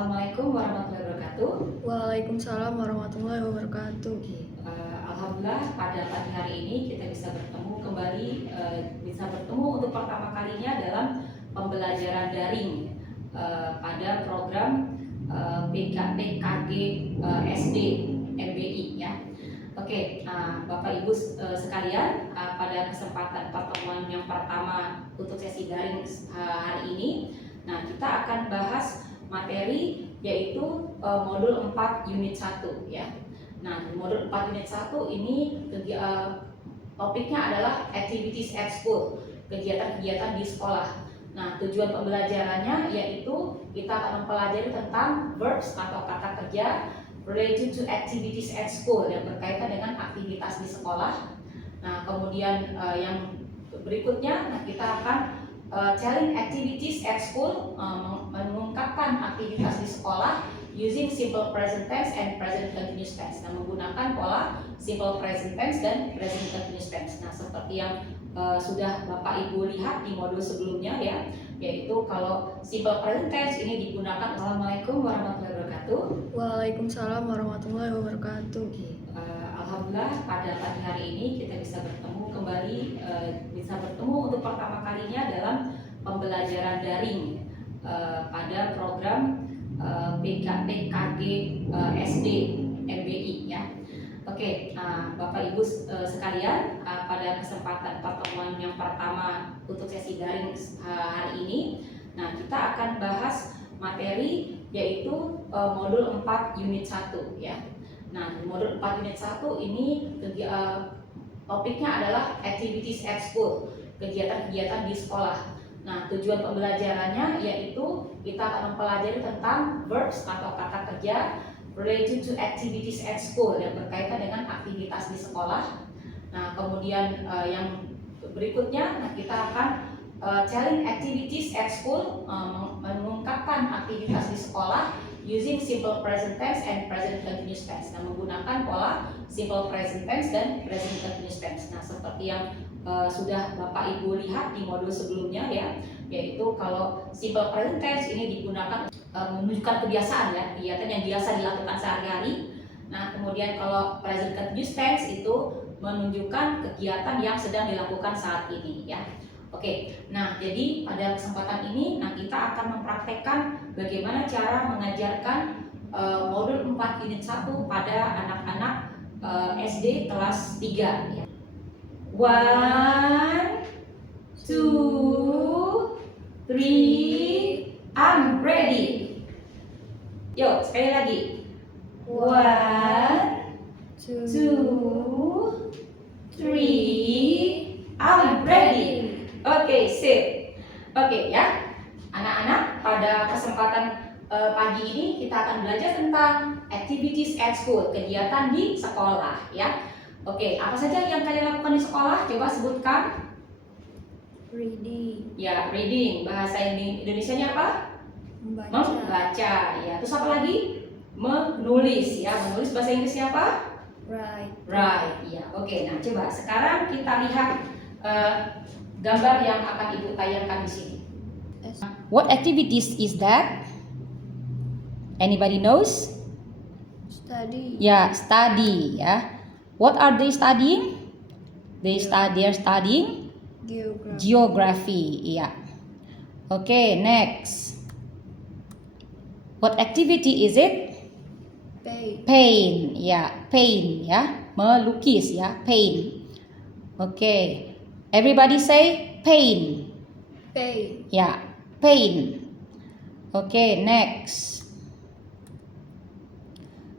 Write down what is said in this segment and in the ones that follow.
Assalamualaikum warahmatullahi wabarakatuh. Waalaikumsalam warahmatullahi wabarakatuh. Alhamdulillah pada pagi hari ini kita bisa bertemu kembali, untuk pertama kalinya dalam pembelajaran daring pada program PKG SD MBI ya. Bapak Ibu sekalian, pada kesempatan pertemuan yang pertama untuk sesi daring hari ini, kita akan bahas materi yaitu modul 4 unit 1 ya. Di modul 4 unit 1 ini topiknya adalah activities at school, kegiatan-kegiatan di sekolah. Tujuan pembelajarannya yaitu kita akan mempelajari tentang verbs atau kata kerja related to activities at school yang berkaitan dengan aktivitas di sekolah. Kemudian yang berikutnya kita akan telling activities at school, mengungkapkan aktivitas di sekolah using simple present tense and present continuous tense. Menggunakan pola simple present tense dan present continuous tense. Seperti yang sudah Bapak Ibu lihat di modul sebelumnya ya, yaitu kalau simple present tense ini digunakan. Assalamualaikum warahmatullahi wabarakatuh. Waalaikumsalam warahmatullahi wabarakatuh. Alhamdulillah pada pagi hari ini kita bisa bertemu kembali, untuk pertama kalinya dalam pembelajaran daring pada program PKG SD MBI ya. Bapak Ibu sekalian, pada kesempatan pertemuan yang pertama untuk sesi daring hari ini, kita akan bahas materi yaitu modul 4 unit 1 ya. Di modul 4 unit 1 ini topiknya adalah activities at school, kegiatan-kegiatan di sekolah. Tujuan pembelajarannya yaitu kita akan mempelajari tentang verbs atau kata kerja related to activities at school yang berkaitan dengan aktivitas di sekolah. Kemudian yang berikutnya kita akan telling activities at school, mengungkapkan aktivitas di sekolah using simple present tense and present continuous tense. Menggunakan pola simple present tense dan present continuous tense. Seperti yang sudah Bapak Ibu lihat di modul sebelumnya ya, yaitu kalau simple present tense ini digunakan menunjukkan kebiasaan ya, kegiatan yang biasa dilakukan sehari-hari. Kemudian kalau present continuous tense itu menunjukkan kegiatan yang sedang dilakukan saat ini ya. Jadi pada kesempatan ini kita akan mempraktekkan bagaimana cara mengajarkan modul 4 unit 1 pada anak-anak SD kelas 3 ya. 1, 2, 3, I'm ready. Yuk, sekali lagi. 1, 2, 3, I'm ready. Sip. Ya, anak-anak, pada kesempatan pagi ini kita akan belajar tentang activities at school, kegiatan di sekolah ya. Apa saja yang kalian lakukan di sekolah? Coba sebutkan. Reading. Ya, reading. Bahasa Indonesianya apa? Membaca. Ya. Terus apa lagi? Menulis. Ya, menulis bahasa Inggrisnya apa? Right. Ya. Coba sekarang kita lihat gambar yang akan Ibu tayangkan di sini. What activities is that? Anybody knows? Study. Ya, study ya. What are they studying? They are studying geography. Ya. Next. What activity is it? Paint. Ya, paint ya. Melukis ya, paint. Everybody say paint. Ya, paint. Next.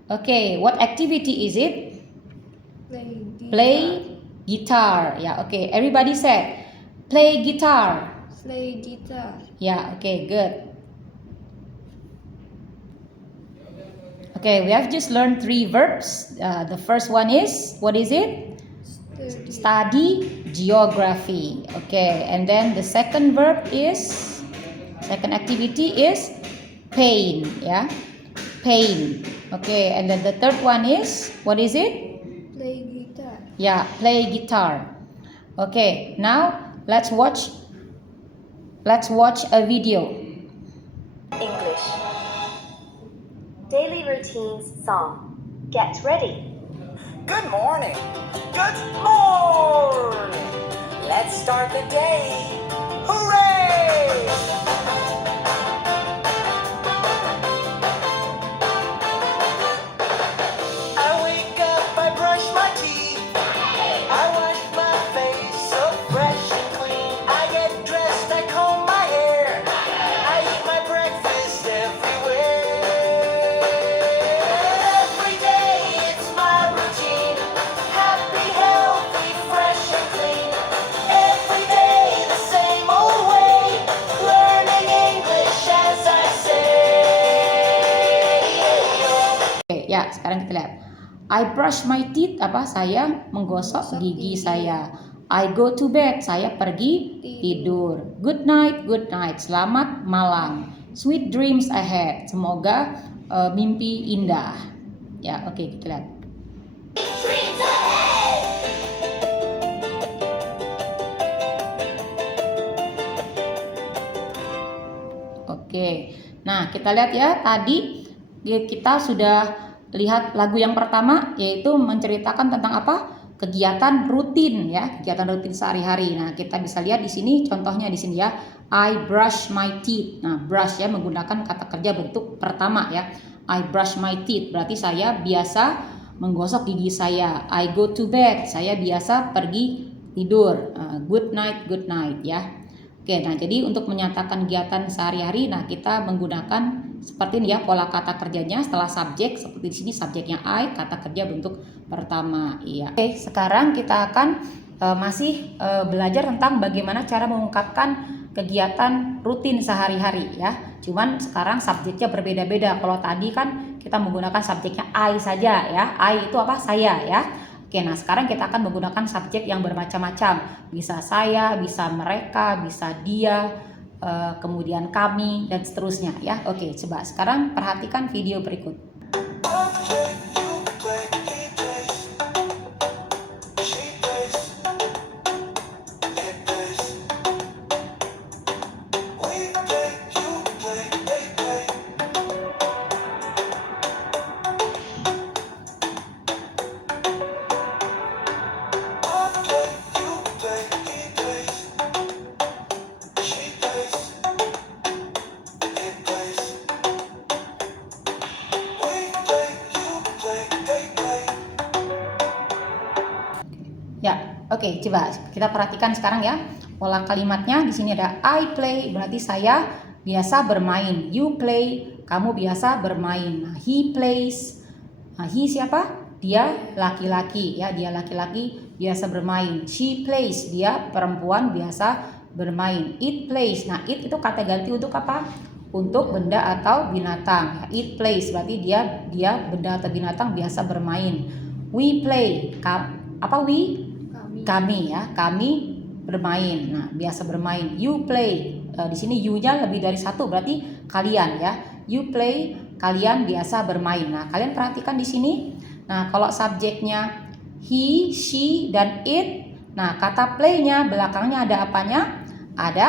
What activity is it? Play guitar. Ya, everybody say play guitar. Ya, good. We have just learned 3 verbs. The first one is, what is it? Study geography. And then the second activity is paint. Yeah, paint. And then the third one is, what is it? Play guitar. Yeah, play guitar. Now let's watch a video. English. Daily Routines Song. Get ready. Good morning. Good morning. Let's start the day. Hooray! I wake up, I brush my teeth. I wash my face so fresh and clean. I get dressed, I comb my hair. I eat my breakfast everywhere. Every day it's my routine. Happy, healthy, fresh and clean. Every day the same old way. Learning English as I say. Oke, ya sekarang kita lihat. I brush my teeth, apa? Saya menggosok gigi saya. I go to bed, saya pergi tidur. Good night, selamat malam. Sweet dreams ahead, semoga mimpi indah. Ya, oke, kita lihat. Oke, nah kita lihat ya, tadi kita sudah lihat lagu yang pertama, yaitu menceritakan tentang apa? Kegiatan rutin ya, kegiatan rutin sehari-hari. Nah, kita bisa lihat di sini contohnya di sini ya. I brush my teeth. Nah, brush ya menggunakan kata kerja bentuk pertama ya. I brush my teeth berarti saya biasa menggosok gigi saya. I go to bed, saya biasa pergi tidur. Good night ya. Oke, nah jadi untuk menyatakan kegiatan sehari-hari, nah kita menggunakan seperti ini ya pola kata kerjanya. Setelah subjek seperti di sini subjeknya I, kata kerja bentuk pertama. Iya. Oke, sekarang kita akan masih belajar tentang bagaimana cara mengungkapkan kegiatan rutin sehari-hari ya. Cuman sekarang subjeknya berbeda-beda. Kalau tadi kan kita menggunakan subjeknya I saja ya. I itu apa? Saya ya. Oke, nah sekarang kita akan menggunakan subjek yang bermacam-macam. Bisa saya, bisa mereka, bisa dia, kemudian kami, dan seterusnya ya. Oke, coba sekarang perhatikan video berikut. Ya, oke, coba kita perhatikan sekarang ya. Pola kalimatnya di sini ada I play, berarti saya biasa bermain. You play, kamu biasa bermain. Nah, he plays. Nah, he siapa? Dia laki-laki ya, dia laki-laki biasa bermain. She plays, dia perempuan biasa bermain. It plays. Nah, it itu kata ganti untuk apa? Untuk benda atau binatang. It plays berarti dia benda atau binatang biasa bermain. We play. Apa we? Kami ya, kami bermain. Nah, biasa bermain. You play. Di sini you-nya lebih dari satu, berarti kalian ya. You play, kalian biasa bermain. Nah, kalian perhatikan di sini. Nah, kalau subjeknya he, she, dan it. Nah, kata play-nya belakangnya ada apanya? Ada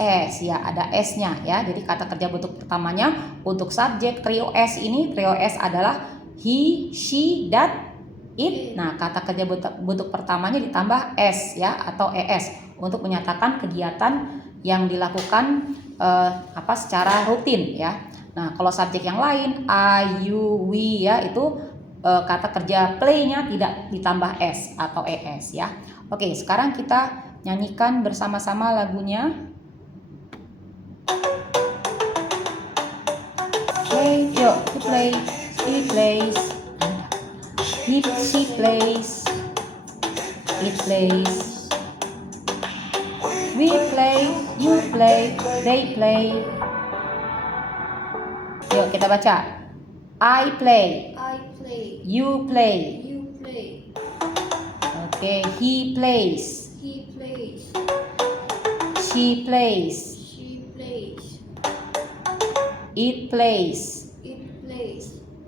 S ya, ada S-nya ya. Jadi kata kerja bentuk pertamanya untuk subjek trio S ini, trio S adalah he, she, dan it. Nah, kata kerja bentuk pertamanya ditambah S ya atau ES untuk menyatakan kegiatan yang dilakukan secara rutin ya. Nah, kalau subjek yang lain I, you, we ya itu kata kerja play-nya tidak ditambah S atau ES ya. Oke, sekarang kita nyanyikan bersama-sama lagunya. Play, yuk, play, he plays. She plays, it plays, we play, you play, they play. Yuk kita baca. I play, you play. Oke, he plays, she plays, it plays,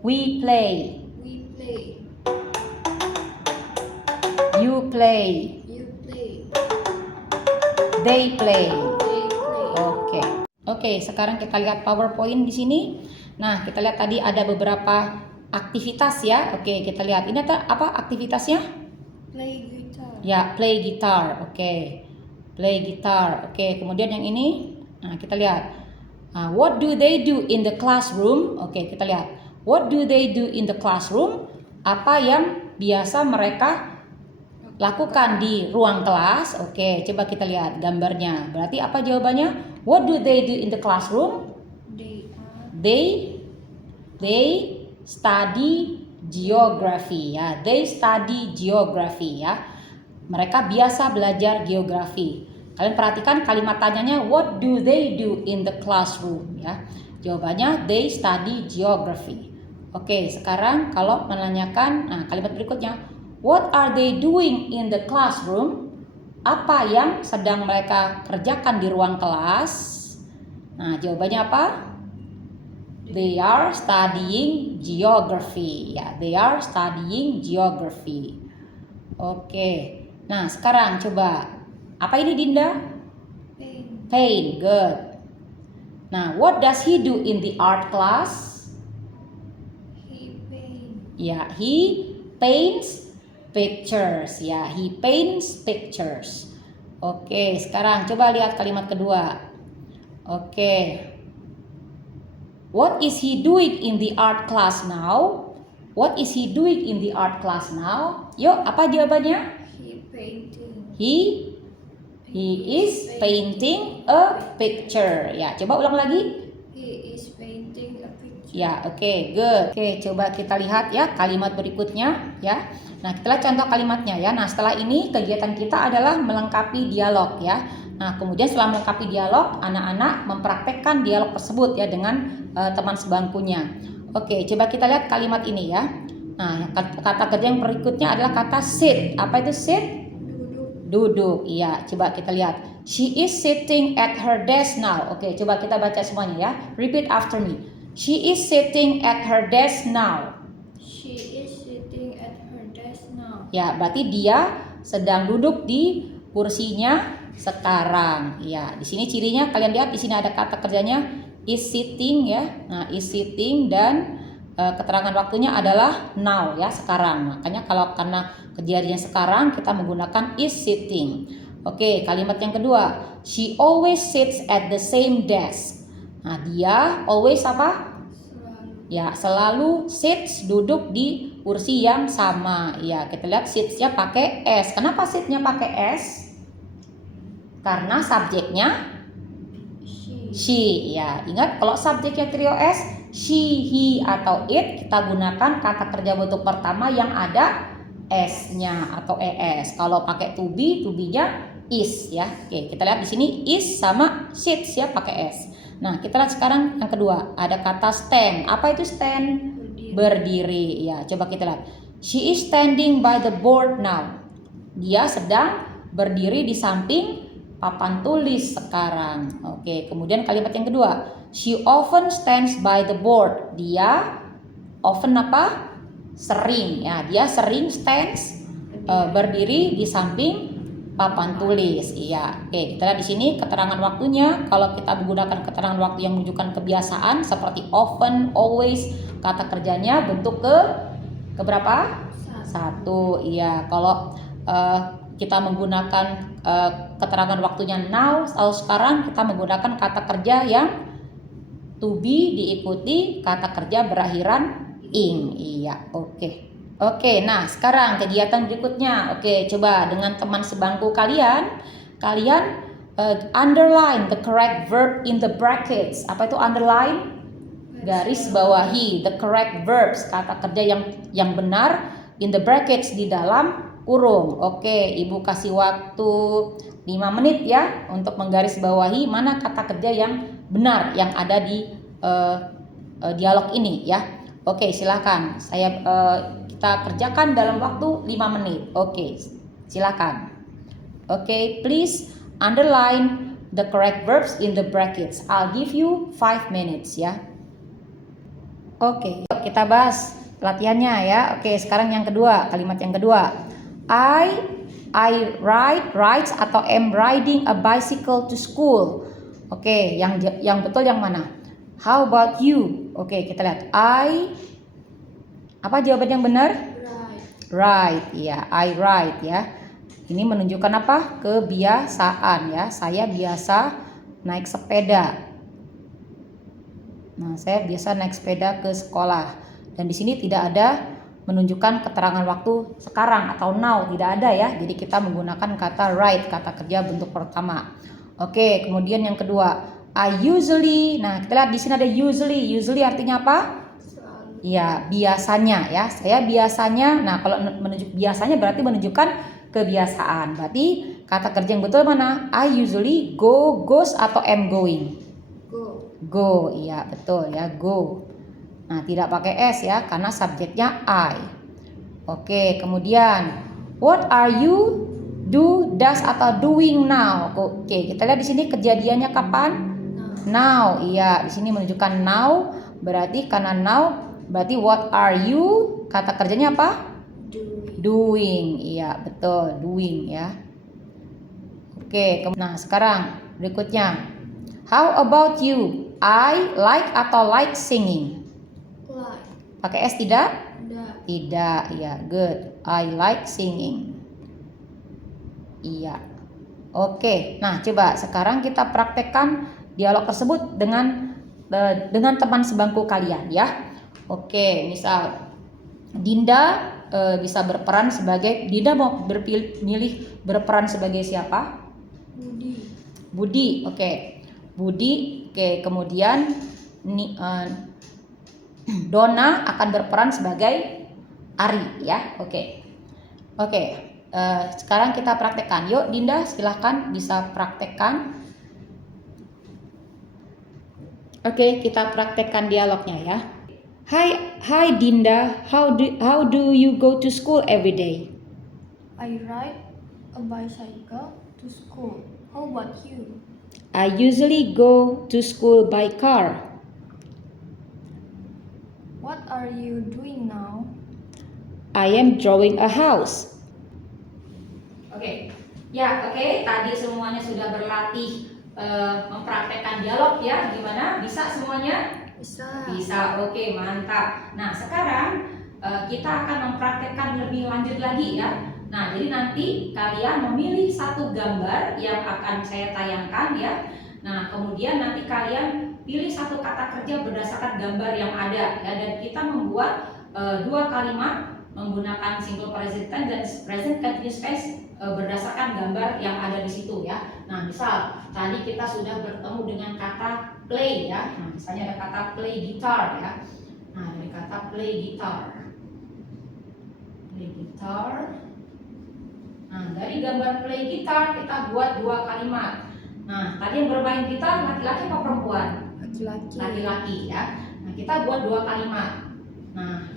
we play. You play. They play. Oke, sekarang kita lihat PowerPoint di sini. Nah, kita lihat tadi ada beberapa aktivitas ya. Oke, kita lihat. Ini apa aktivitasnya? Play guitar. Ya, play guitar. Oke. Play guitar. Oke, kemudian yang ini. Nah, kita lihat. What do they do in the classroom? Oke, kita lihat. What do they do in the classroom? Apa yang biasa mereka lakukan di ruang kelas? Oke, coba kita lihat gambarnya. Berarti apa jawabannya? What do they do in the classroom? They study geography ya. They study geography ya. Mereka biasa belajar geografi. Kalian perhatikan kalimat tanyanya what do they do in the classroom ya. Jawabannya they study geography. Oke, sekarang kalau menanyakan kalimat berikutnya, what are they doing in the classroom? Apa yang sedang mereka kerjakan di ruang kelas? Nah, jawabannya apa? They are studying geography. Ya, they are studying geography. Oke. Nah, sekarang coba apa ini Dinda? Paint. Good. Nah, what does he do in the art class? Ya, he paints pictures. Ya, he paints pictures. Oke, sekarang coba lihat kalimat kedua. Oke. What is he doing in the art class now? What is he doing in the art class now? Yuk, apa jawabannya? He is painting a picture. Ya, coba ulang lagi. He is painting a picture. Ya, oke, good. Oke, coba kita lihat ya kalimat berikutnya ya. Nah, kita lihat contoh kalimatnya ya. Nah, setelah ini kegiatan kita adalah melengkapi dialog ya. Nah, kemudian setelah melengkapi dialog, anak-anak mempraktekkan dialog tersebut ya dengan teman sebangkunya. Oke, coba kita lihat kalimat ini ya. Nah, kata kerja yang berikutnya adalah kata sit. Apa itu sit? Duduk. Iya, coba kita lihat. She is sitting at her desk now. Oke, coba kita baca semuanya ya. Repeat after me. She is sitting at her desk now. She is sitting at her desk now. Ya, berarti dia sedang duduk di kursinya sekarang. Ya, di sini cirinya kalian lihat di sini ada kata kerjanya is sitting ya. Nah, is sitting dan keterangan waktunya adalah now ya, sekarang. Makanya karena kejadian sekarang kita menggunakan is sitting. Oke, kalimat yang kedua, she always sits at the same desk. Nah, dia always apa? Ya, selalu sits, duduk di kursi yang sama. Ya, kita lihat sits-nya pakai S. Kenapa sits-nya pakai S? Karena subjeknya she. Ya, ingat kalau subjeknya trio S, she, he, atau it, kita gunakan kata kerja bentuk pertama yang ada S-nya atau ES. Kalau pakai to be-nya is ya. Oke, kita lihat di sini is sama sits ya pakai S. Nah, kita lihat sekarang yang kedua, ada kata stand. Apa itu stand? Berdiri. Ya, coba kita lihat. She is standing by the board now. Dia sedang berdiri di samping papan tulis sekarang. Oke, kemudian kalimat yang kedua. She often stands by the board. Dia often apa? Sering ya. Dia sering stands berdiri di samping papan tulis. Iya. Oke, kita lihat di sini keterangan waktunya. Kalau kita menggunakan keterangan waktu yang menunjukkan kebiasaan seperti often, always, kata kerjanya bentuk ke berapa? Satu. Iya. Kalau kita menggunakan keterangan waktunya now atau sekarang, kita menggunakan kata kerja yang to be diikuti kata kerja berakhiran ing. Iya, oke. Oke, nah sekarang kegiatan berikutnya. Oke, coba dengan teman sebangku kalian underline the correct verb in the brackets. Apa itu underline? Garis bawahi the correct verbs, kata kerja yang benar in the brackets, di dalam kurung. Oke, Ibu kasih waktu 5 menit ya untuk menggaris bawahi mana kata kerja yang benar yang ada di dialog ini ya. Oke, silakan. Kita kerjakan dalam waktu 5 menit. Oke, silakan. Oke, please underline the correct verbs in the brackets. I'll give you 5 minutes ya. Oke, kita bahas latihannya ya. Oke, sekarang yang kedua, kalimat yang kedua. I rides atau am riding a bicycle to school. Oke, yang betul yang mana? How about you? Oke, kita lihat. Apa jawaban yang benar? Right, ya. I write ya. Ini menunjukkan apa? Kebiasaan ya. Saya biasa naik sepeda. Nah, saya biasa naik sepeda ke sekolah. Dan di sini tidak ada menunjukkan keterangan waktu sekarang atau now, tidak ada ya. Jadi kita menggunakan kata write, kata kerja bentuk pertama. Oke, kemudian yang kedua, I usually. Nah, kita lihat di sini ada usually. Usually artinya apa? Ya, biasanya ya. Saya biasanya. Nah, kalau menunjuk biasanya berarti menunjukkan kebiasaan. Berarti kata kerja yang betul mana? I usually goes atau am going? Go, iya betul ya, go. Nah, tidak pakai s ya karena subjeknya I. Oke, kemudian what are you does atau doing now? Oke, kita lihat di sini kejadiannya kapan? Now, iya, di sini menunjukkan now, berarti karena now berarti what are you? Kata kerjanya apa? Doing. Iya, betul, doing ya. Oke, nah sekarang berikutnya. How about you? I like atau like singing? Like. Pakai s tidak? Tidak. Tidak, ya, good. I like singing. Iya. Oke, nah coba sekarang kita praktekkan dialog tersebut dengan teman sebangku kalian ya. Oke, misal Dinda bisa berperan sebagai, Dinda mau milih berperan sebagai siapa? Budi, oke. Budi, oke. Kemudian Donna akan berperan sebagai Ari ya, oke. Oke, sekarang kita praktekkan. Yuk Dinda, silahkan bisa praktekkan. Oke, kita praktekkan dialognya ya. Hi Dinda, how do you go to school every day? I ride a bicycle to school. How about you? I usually go to school by car. What are you doing now? I am drawing a house. Oke. Ya, oke. Tadi semuanya sudah berlatih mempraktekkan dialog ya. Gimana? Bisa semuanya? Bisa. Bisa. Oke, mantap. Nah, sekarang kita akan mempraktekkan lebih lanjut lagi ya. Nah, jadi nanti kalian memilih satu gambar yang akan saya tayangkan ya. Nah, kemudian nanti kalian pilih satu kata kerja berdasarkan gambar yang ada ya, dan kita membuat dua kalimat menggunakan simple present tense dan present continuous tense berdasarkan gambar yang ada di situ ya. Nah, misal tadi kita sudah bertemu dengan kata play ya. Nah, misalnya ada kata play guitar ya. Nah, dari kata play guitar. Play guitar. Nah, dari gambar play gitar kita buat dua kalimat. Nah, tadi yang bermain gitar laki-laki atau perempuan? Laki-laki. Laki-laki ya. Nah, kita buat dua kalimat. Nah,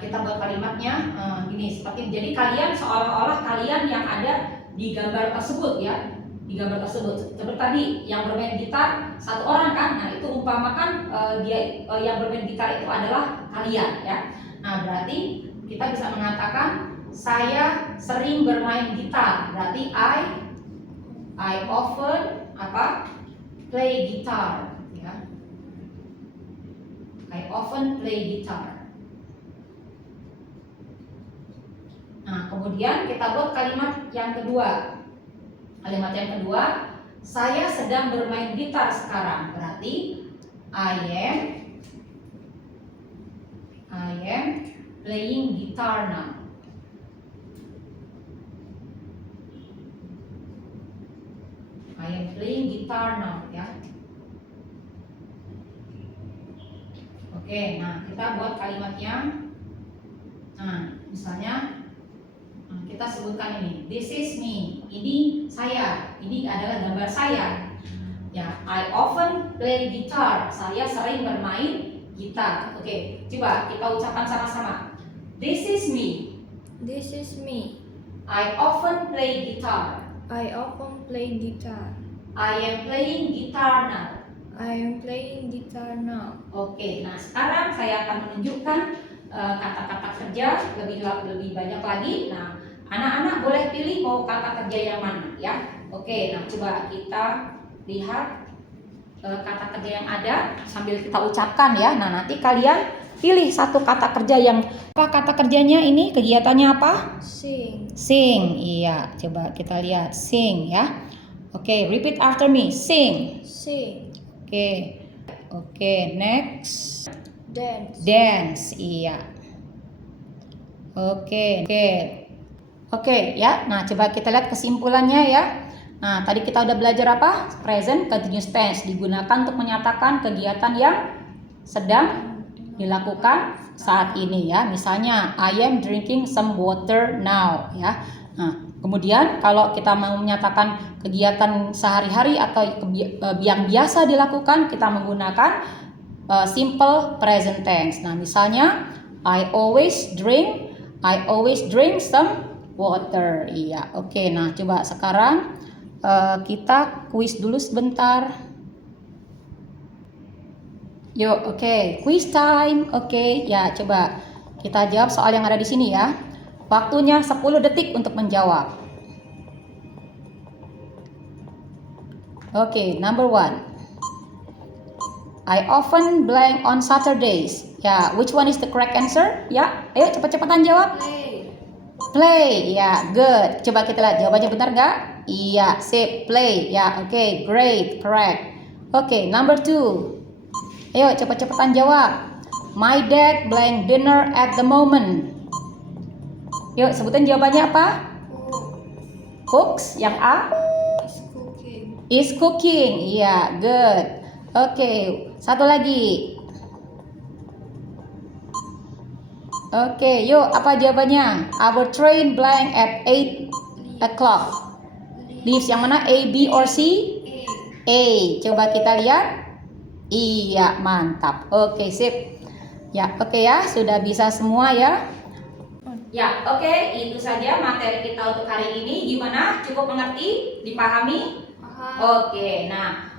kita buat kalimatnya gini, seperti jadi kalian seolah-olah kalian yang ada di gambar tersebut ya. Di gambar tersebut. Seperti tadi yang bermain gitar satu orang kan. Nah, itu umpamakan dia yang bermain gitar itu adalah kalian ya. Nah, berarti kita bisa mengatakan saya sering bermain gitar. Berarti I often play guitar ya. I often play guitar. Nah, kemudian kita buat kalimat yang kedua. Kalimat yang kedua, saya sedang bermain gitar sekarang. Berarti I am playing guitar now. I am playing guitar now ya. Oke, nah kita buat kalimatnya. Nah, misalnya kita sebutkan ini, this is me. Ini saya. Ini adalah gambar saya. Ya, I often play guitar. Saya sering bermain gitar. Oke, coba kita ucapkan sama-sama. This is me. This is me. I often play guitar. I often play guitar. I am playing guitar now. I am playing guitar now. Oke, nah sekarang saya akan menunjukkan kata-kata kerja lebih banyak lagi. Nah, anak-anak boleh pilih mau kata kerja yang mana ya. Oke, nah coba kita lihat. kata kerja yang ada sambil kita ucapkan ya. Nah, nanti kalian pilih satu kata kerja yang apa kata kerjanya ini, kegiatannya apa? Sing. Sing. Iya, coba kita lihat sing ya. Oke, repeat after me. Sing. Sing. Oke. Oke, next. Dance. Dance. Iya. Oke. Oke ya. Nah, coba kita lihat kesimpulannya ya. Nah, tadi kita udah belajar apa? Present continuous tense digunakan untuk menyatakan kegiatan yang sedang dilakukan saat ini ya. Misalnya, I am drinking some water now ya. Nah, kemudian kalau kita mau menyatakan kegiatan sehari-hari atau yang biasa dilakukan, kita menggunakan simple present tense. Nah, misalnya, I always drink some water. Iya, oke. Nah, coba sekarang kita kuis dulu sebentar. Yuk, oke, quiz time. Oke, ya coba kita jawab soal yang ada di sini ya. Waktunya 10 detik untuk menjawab. Oke, number 1. I often blank on Saturdays. Ya, which one is the correct answer? Ya, ayo cepat-cepatan jawab. Play, ya, good. Coba kita lihat jawabannya benar nggak? Iya, sip, play. Ya, oke, great, correct. Oke, number 2. Ayo cepat-cepatan jawab. My dad blank dinner at the moment. Yuk, sebutin jawabannya apa? Cooks, yang A? Is cooking. Is cooking. Iya, good. Oke, satu lagi. Oke, yuk, apa jawabannya? Our train blank at 8 o'clock. Leaves yang mana? A, B, or C? A. Coba kita lihat. Iya, mantap. Oke, sip. Ya, oke ya, sudah bisa semua ya. Ya, oke, itu saja materi kita untuk hari ini. Gimana? Cukup mengerti? Dipahami? Oke, nah,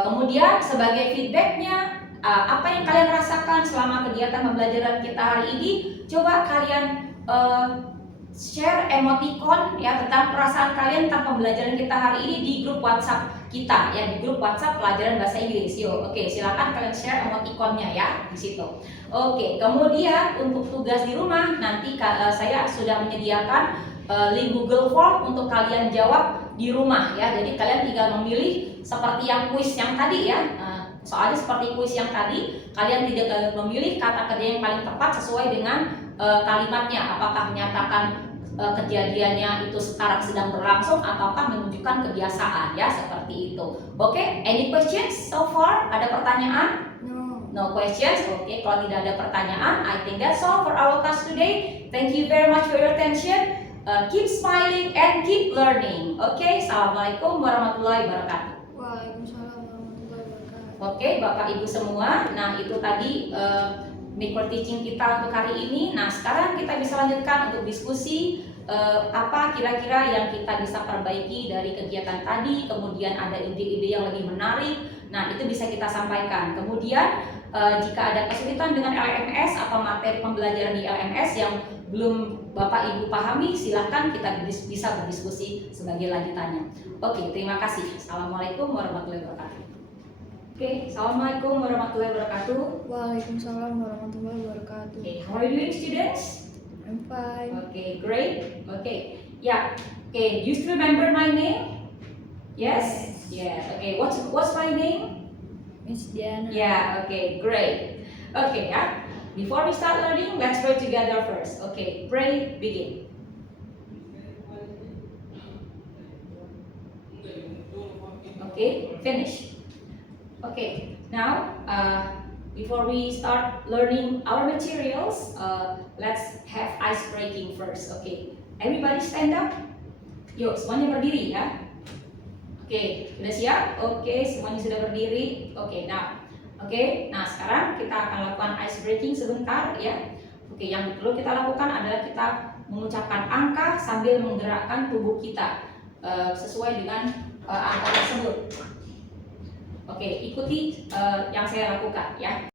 kemudian sebagai feedbacknya, apa yang kalian rasakan selama kegiatan pembelajaran kita hari ini? Coba kalian share emoticon ya tentang perasaan kalian tentang pembelajaran kita hari ini di grup WhatsApp kita ya, di grup WhatsApp pelajaran bahasa Inggris. Yuk, oke, silakan kalian share emoticonnya ya di situ. Oke, kemudian untuk tugas di rumah nanti saya sudah menyediakan link Google Form untuk kalian jawab di rumah ya. Jadi kalian tinggal memilih seperti yang kuis yang tadi ya. Soalnya seperti kuis yang tadi, kalian tidak memilih kata kerja yang paling tepat sesuai dengan kalimatnya, apakah menyatakan kejadiannya itu sekarang sedang berlangsung ataukah menunjukkan kebiasaan ya, seperti itu. Oke, any questions so far? Ada pertanyaan? No questions. Oke, kalau tidak ada pertanyaan, I think that's all for our class today. Thank you very much for your attention. Keep smiling and keep learning. Oke, assalamualaikum warahmatullahi wabarakatuh. Waalaikumsalam warahmatullahi wabarakatuh. Oke, Bapak Ibu semua. Nah, itu tadi micro teaching kita untuk hari ini. Nah, sekarang kita bisa lanjutkan untuk diskusi apa kira-kira yang kita bisa perbaiki dari kegiatan tadi. Kemudian ada ide-ide yang lebih menarik. Nah, itu bisa kita sampaikan. Kemudian jika ada kesulitan dengan LMS atau materi pembelajaran di LMS yang belum Bapak Ibu pahami, silahkan kita bisa berdiskusi sebagai lanjutannya. Oke, terima kasih. Assalamualaikum warahmatullahi wabarakatuh. Oke, assalamualaikum warahmatullahi wabarakatuh. Waalaikumsalam warahmatullahi wabarakatuh. Okay, how are you doing, students? I'm fine. Okay, great. Okay, yeah. Okay, you still remember my name? Yes. Yeah. Okay, what's my name? Miss Diana. Yeah. Okay, great. Okay, yeah. Before we start learning, let's pray together first. Okay, pray, begin. Okay, finish. Okay, now before we start learning our materials, let's have ice breaking first. Okay, everybody stand up. Yuk, semuanya berdiri ya. Oke, sudah siap? Oke, semuanya sudah berdiri. Oke, nah sekarang kita akan lakukan ice breaking sebentar ya. Oke, yang perlu kita lakukan adalah kita mengucapkan angka sambil menggerakkan tubuh kita sesuai dengan angka tersebut. Oke, ikuti yang saya lakukan ya.